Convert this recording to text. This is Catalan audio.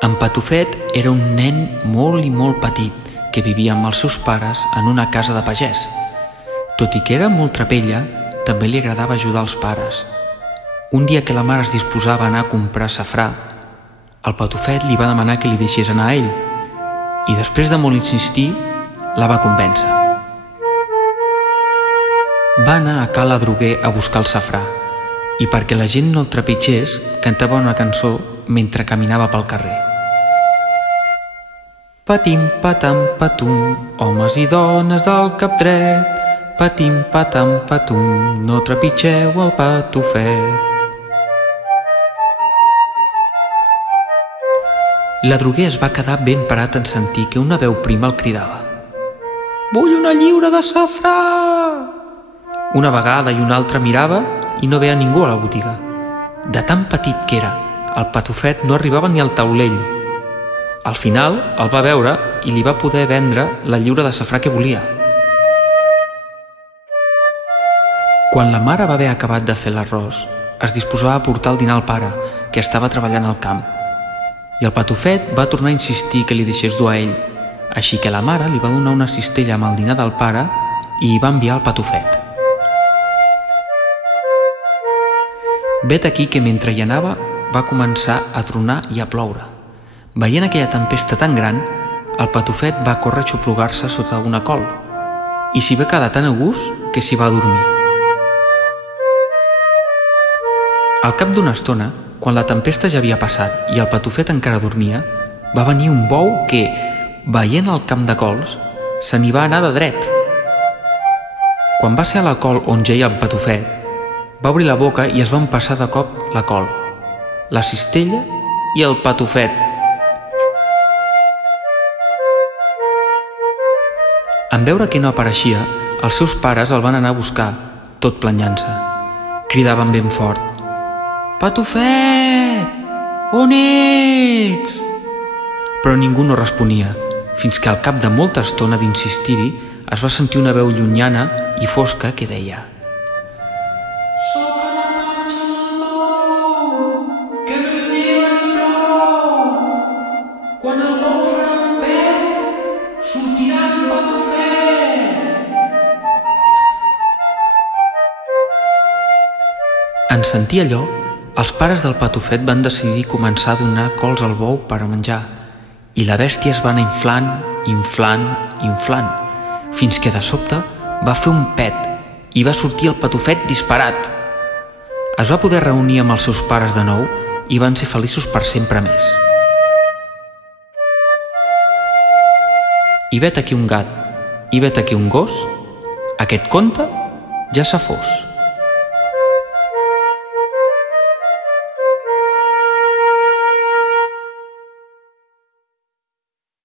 En Patufet era un nen molt i molt petit que vivia amb els seus pares en una casa de pagès. Tot i que era molt trapella, també li agradava ajudar els pares. Un dia que la mare es disposava a anar a comprar safrà, el Patufet li va demanar que li deixés anar a ell i després de molt insistir, la va convèncer. Va anar a Ca l'Adroguer a buscar el safrà i perquè la gent no el trepitgés, cantava una cançó mentre caminava pel carrer. Patim, patam, patum, homes i dones del cap dret. Patim, patam, patum, no trepitgeu el Patufet. L'Adroguer es va quedar ben parat en sentir que una veu prima el cridava. Vull una lliura de safrà! Una vegada i una altra mirava i no veia ningú a la botiga. De tan petit que era, el Patufet no arribava ni al taulell. Al final el va veure i li va poder vendre la lliura de safrà que volia. Quan la mare va haver acabat de fer l'arròs, es disposava a portar el dinar al pare, que estava treballant al camp. I el Patufet va tornar a insistir que li deixés dur a ell, així que la mare li va donar una cistella amb el dinar del pare i hi va enviar el Patufet. Vet aquí que mentre hi anava va començar a tronar i a ploure. Veient aquella tempesta tan gran, el Patufet va córrer a xoplugar-se sota una col i s'hi va quedar tan a gust que s'hi va dormir. Al cap d'una estona, quan la tempesta ja havia passat i el Patufet encara dormia, va venir un bou que, veient el camp de cols, se n'hi va anar de dret. Quan va ser a la col on jeia el Patufet, va obrir la boca i es va empassar de cop la col, la cistella i el Patufet. En veure que no apareixia, els seus pares el van anar a buscar, tot planyant-se. Cridaven ben fort. Patufet! On ets? Però ningú no responia, fins que al cap de molta estona d'insistir-hi es va sentir una veu llunyana i fosca que deia: Soc a la panxa del bou, que no hi neva ni plou. Quan el bou farà un pet, sortirà en Patufet. En sentir allò, els pares del Patufet van decidir començar a donar cols al bou per a menjar i la bèstia es va anar inflant, inflant, inflant, fins que de sobte va fer un pet i va sortir el Patufet disparat. Es va poder reunir amb els seus pares de nou i van ser feliços per sempre més. I vet aquí un gat, i vet aquí un gos, aquest conte ja s'ha fos.